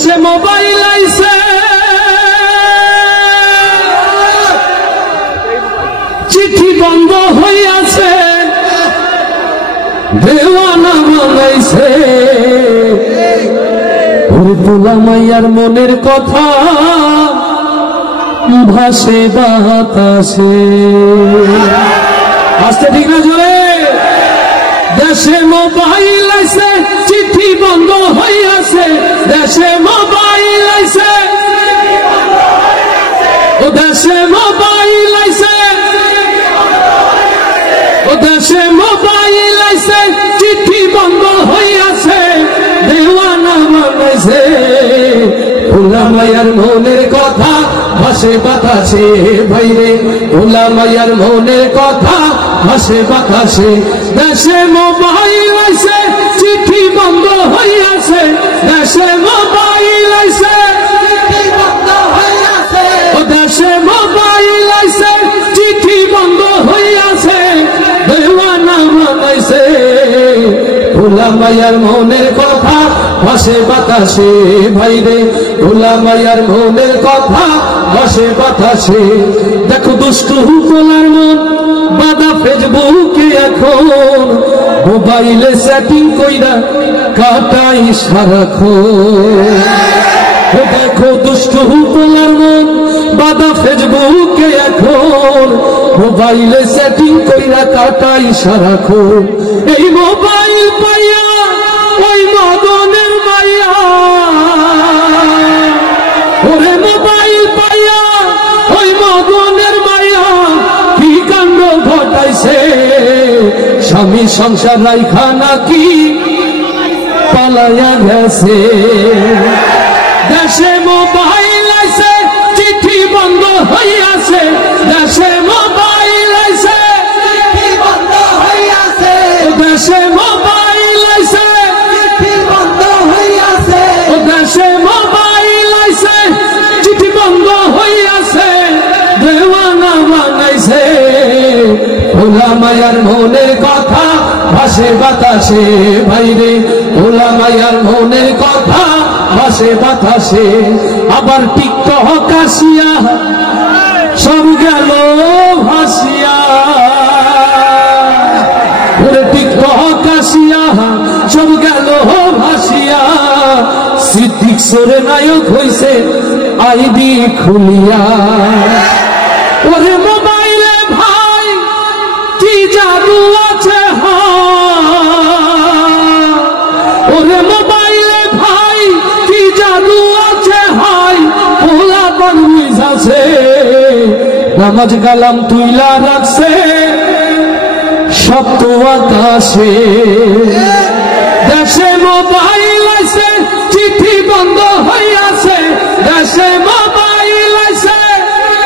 সে mobile আইছে চিঠি বন্ধ হইয়াছে দেওয়ানা বানাইছে ওরে পোলা মাইয়ার মনের কথা ভাসে বাতাসে আস্তে ঠিক না জোরে দেশে মোবাইল আইছে চিঠি বন্ধ হইয়াছে দেশে মোবাইল আইছে ও দেশে মোবাইল আইছে ও দেশে মোবাইল আইছে চিঠি বন্ধ হইয়াছে দেওয়ানা বানাইছে পোলা মাইয়ার মনের কথা ভাসে বাতাসে ভাইরে পোলা মাইয়ার মনের কথা ভাসে বাতাসে দেশে মোবাইল আইছে চিঠি বন্ধ হইয়াছে দেশে মোবাইল আইছে চিঠি বন্ধ হইয়াছে ও দেশে মোবাইল আইছে চিঠি বন্ধ হইয়াছে দেওয়ানা বানাইছে পোলা মাইয়ার মনের কথা ভাসে বাতাসে ভাইরে পোলা মাইয়ার মনের কথা ভাসে বাতাসে দেখো দুষ্টু পোলার মন বাদা ফেসবুকে এখন মোবাইলে সেটিং কইরা কাটাই সারাক্ষণ দেখো দুষ্টু পোলার মন বাদা ফেসবুকে এখন মোবাইলে সেটিং কইরা কাটাই সারাক্ষণ এই মোবাইল পাইয়া ওই মদনের মাইয়া ওরে মোবাইল পাইয়া ওই মদনের মাইয়া কি কাণ্ড ঘটাইছে স্বামী সংসার রাইখা নাকি পালাইয়া গেছে দেশে মোবাইল আইছে চিঠি বন্ধ হইয়াছে দেশে মোবাইল আইছে চিঠি বন্ধ হইয়াছে দেশে মোবাইল আইছে চিঠি বন্ধ হইয়াছে দেশে মোবাইল আইছে চিঠি বন্ধ হইয়াছে দেওয়ানা বানাইছে পোলা মাইয়ার মনের কথা ভাসে বাতাসে ভাইরে পোলা মাইয়ার মনের কথা ভাসে বাতাসে আবার টিকটক আসিয়া সব গেল ভাসিয়া ওরে টিকটক আসিয়া সব গেল ভাসিয়া সিদ্দিক সরে নায়ক হইছে আইডি খুলিয়া ওরে মোবাইলে ভাই কি জাদু আছে ওরে মোবাইলে ভাই কি জাদু আছে হাই পোলা বনমিজ আছে নামাজ কালাম তুইলা রাখছে সপ্ত আকাশে দেশে মোবাইল আছে চিঠি বন্ধ হইয়াছে দেশে মোবাইল আছে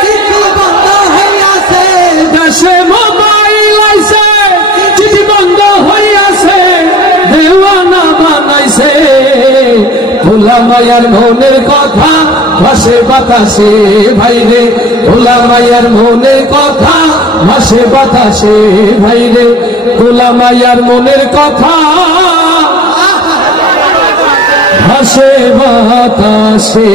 চিঠি বন্ধ হইয়াছে দেশে মোবাইল আছে চিঠি বন্ধ হইয়াছে দেওয়ানা বানাইছে পোলা মাইয়ার মনের কথা ভাসে বাতাসে ভাইরে পোলা মাইয়ার মনের কথা ভাসে বাতাসে ভাইরে পোলা মাইয়ার মনের কথা ভাসে বাতাসে।